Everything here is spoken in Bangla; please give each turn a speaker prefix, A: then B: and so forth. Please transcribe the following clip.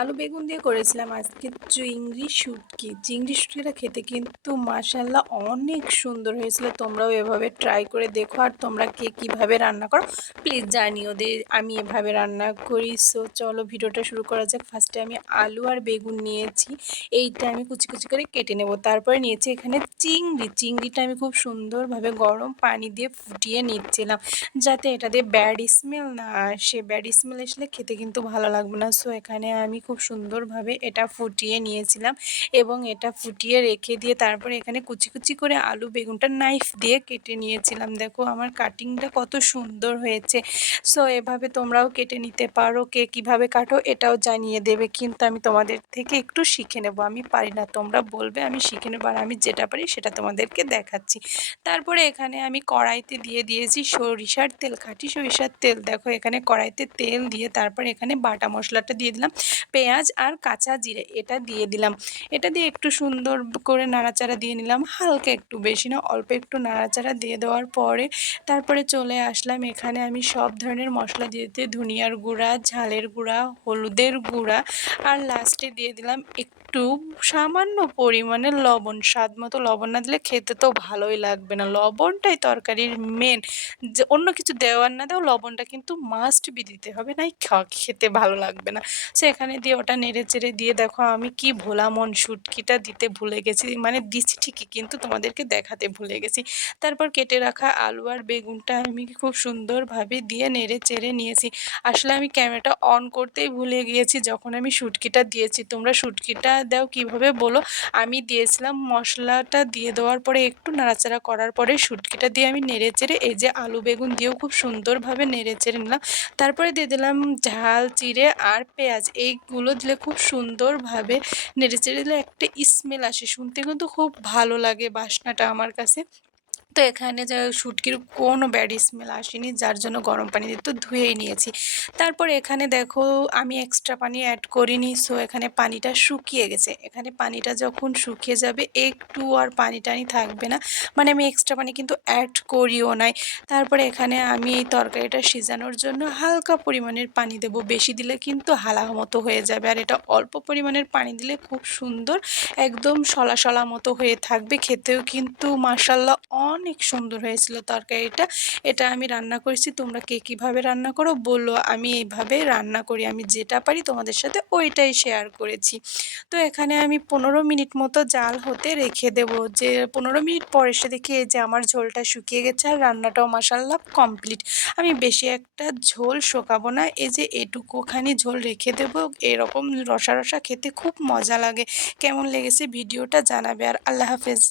A: আলু বেগুন দিয়ে করেছিলাম আজকে চিংড়ি শুটকি। চিংড়ি শুটকিটা খেতে কিন্তু মাসাল্লাহ অনেক সুন্দর হয়েছিল। তোমরাও এভাবে ট্রাই করে দেখো আর তোমরা কে কীভাবে রান্না করো। প্লিজ জানিও দে, আমি এভাবে রান্না করি। সো চলো ভিডিওটা শুরু করা যাক। ফার্স্টে আমি আলু আর বেগুন নিয়েছি। এইটা আমি কুচি কুচি করে কেটে নেব। তারপরে নিয়েছি এখানে চিংড়ি। চিংড়িটা আমি খুব সুন্দরভাবে গরম পানি দিয়ে ফুটিয়ে নিচ্ছিলাম যাতে এটা দিয়ে ব্যাড স্মেল না আসে। ব্যাড স্মেল আসলে খেতে কিন্তু ভালো লাগবে না। সো এখানে আমি খুব সুন্দরভাবে এটা ফুটিয়ে নিয়েছিলাম এবং এটা ফুটিয়ে রেখে দিয়ে তারপরে এখানে কুচি কুচি করে আলু বেগুনটা নাইফ দিয়ে কেটে নিয়েছিলাম। দেখো আমার কাটিংটা কত সুন্দর হয়েছে। সো এভাবে তোমরাও কেটে নিতে পারো, কে কীভাবে কাটো এটাও জানিয়ে দেবে। কিন্তু আমি তোমাদের থেকে একটু শিখে নেব। আমি পারি না, তোমরা বলবে, আমি শিখে নেব আর আমি যেটা পারি সেটা তোমাদেরকে দেখাচ্ছি। তারপরে এখানে আমি কড়াইতে দিয়ে দিয়েছি সরিষার তেল, খাঁটি সরিষার তেল। দেখো এখানে কড়াইতে তেল দিয়ে তারপর এখানে বাটা মশলাটা দিয়ে দিলাম। পেঁয়াজ আর কাঁচা জিরে, এটা দিয়ে দিলাম। এটা দিয়ে একটু সুন্দর করে নাড়াচাড়া দিয়ে নিলাম, হালকা একটু বেশি না, অল্প একটু নাড়াচাড়া দিয়ে দেওয়ার পরে তারপরে চলে আসলাম এখানে আমি সব ধরনের মশলা দিয়ে দিতে, ধনিয়ার গুঁড়া, ঝালের গুঁড়া, হলুদের গুঁড়া আর লাস্টে দিয়ে দিলাম একটু সামান্য পরিমাণে লবণ, স্বাদ মতো লবণ না দিলে খেতে তো ভালোই লাগবে না। লবণটাই তরকারির মেন যে অন্য কিছু দেওয়ার না দেওয়া লবণটা কিন্তু মাস্ট বি দিতে হবে, নাই খেতে ভালো লাগবে না। সে এখানে দিয়ে ওটা নেড়ে চেড়ে দিয়ে দেখো আমি কি ভোলা মন শুটকিটা দিতে ভুলে গেছি। মানে দিচ্ছি ঠিকই কিন্তু তোমাদেরকে দেখাতে ভুলে গেছি। তারপর কেটে রাখা আলু আর বেগুনটা আমি খুব সুন্দরভাবে দিয়ে নেড়ে চেড়ে নিয়েছি। আসলে আমি ক্যামেরাটা অন করতেই ভুলে গিয়েছি যখন আমি শুটকিটা দিয়েছি। তোমরা শুটকিটা দাও কীভাবে বলো? আমি দিয়েছিলাম মশলাটা দিয়ে দেওয়ার পরে একটু নাড়াচাড়া করার পরে শুটকিটা দিয়ে আমি নেড়ে চেড়ে এই যে আলু বেগুন দিয়েও খুব সুন্দরভাবে নেড়ে চেড়ে নিলাম। তারপরে দিয়ে দিলাম ঝাল চিড়ে আর পেঁয়াজ। এইগুলো দিলে খুব সুন্দরভাবে নেড়ে চেড়ে দিলে একটা স্মেল আসে। শুনতে কিন্তু খুব ভালো লাগে বাসনাটা আমার কাছে। তো এখানে যা শুটকির কোনো ব্যাড স্মেল আসেনি, যার জন্য গরম পানি দিয়ে তো ধুয়েই নিয়েছি। তারপর এখানে দেখো আমি এক্সট্রা পানি অ্যাড করিনি সো এখানে পানিটা শুকিয়ে গেছে। এখানে পানিটা যখন শুকিয়ে যাবে, একটু আর পানি টানি থাকবে না। মানে আমি এক্সট্রা পানি কিন্তু অ্যাড করিও নাই। তারপরে এখানে আমি এই তরকারিটা সিজানোর জন্য হালকা পরিমাণের পানি দেব। বেশি দিলে কিন্তু হালা মতো হয়ে যাবে। আর এটা অল্প পরিমাণের পানি দিলে খুব সুন্দর, একদম সলা সলা মতো হয়ে থাকবে। খেতেও কিন্তু মাসাল্লাহ অনেক সুন্দর হয়েছিল তরকারিটা এটা। আমি রান্না করেছি, তোমরা কে কীভাবে রান্না করো বলল আমি এইভাবে রান্না করি, আমি যেটা পারি তোমাদের সাথে ওইটাই শেয়ার করেছি। তো এখানে আমি পনেরো মিনিট মতো জাল হতে রেখে দেব। যে পনেরো মিনিট পর এসে দেখি এই যে আমার ঝোলটা শুকিয়ে গেছে আর রান্নাটাও মাসাল্লাহ কমপ্লিট আমি বেশি একটা ঝোল শোকাবো না, এই যে এটুকুখানি ঝোল রেখে দেব, এরকম রসা রসা খেতে খুব মজা লাগে। কেমন লেগেছে ভিডিওটা জানাবে আর আল্লাহ হাফেজ।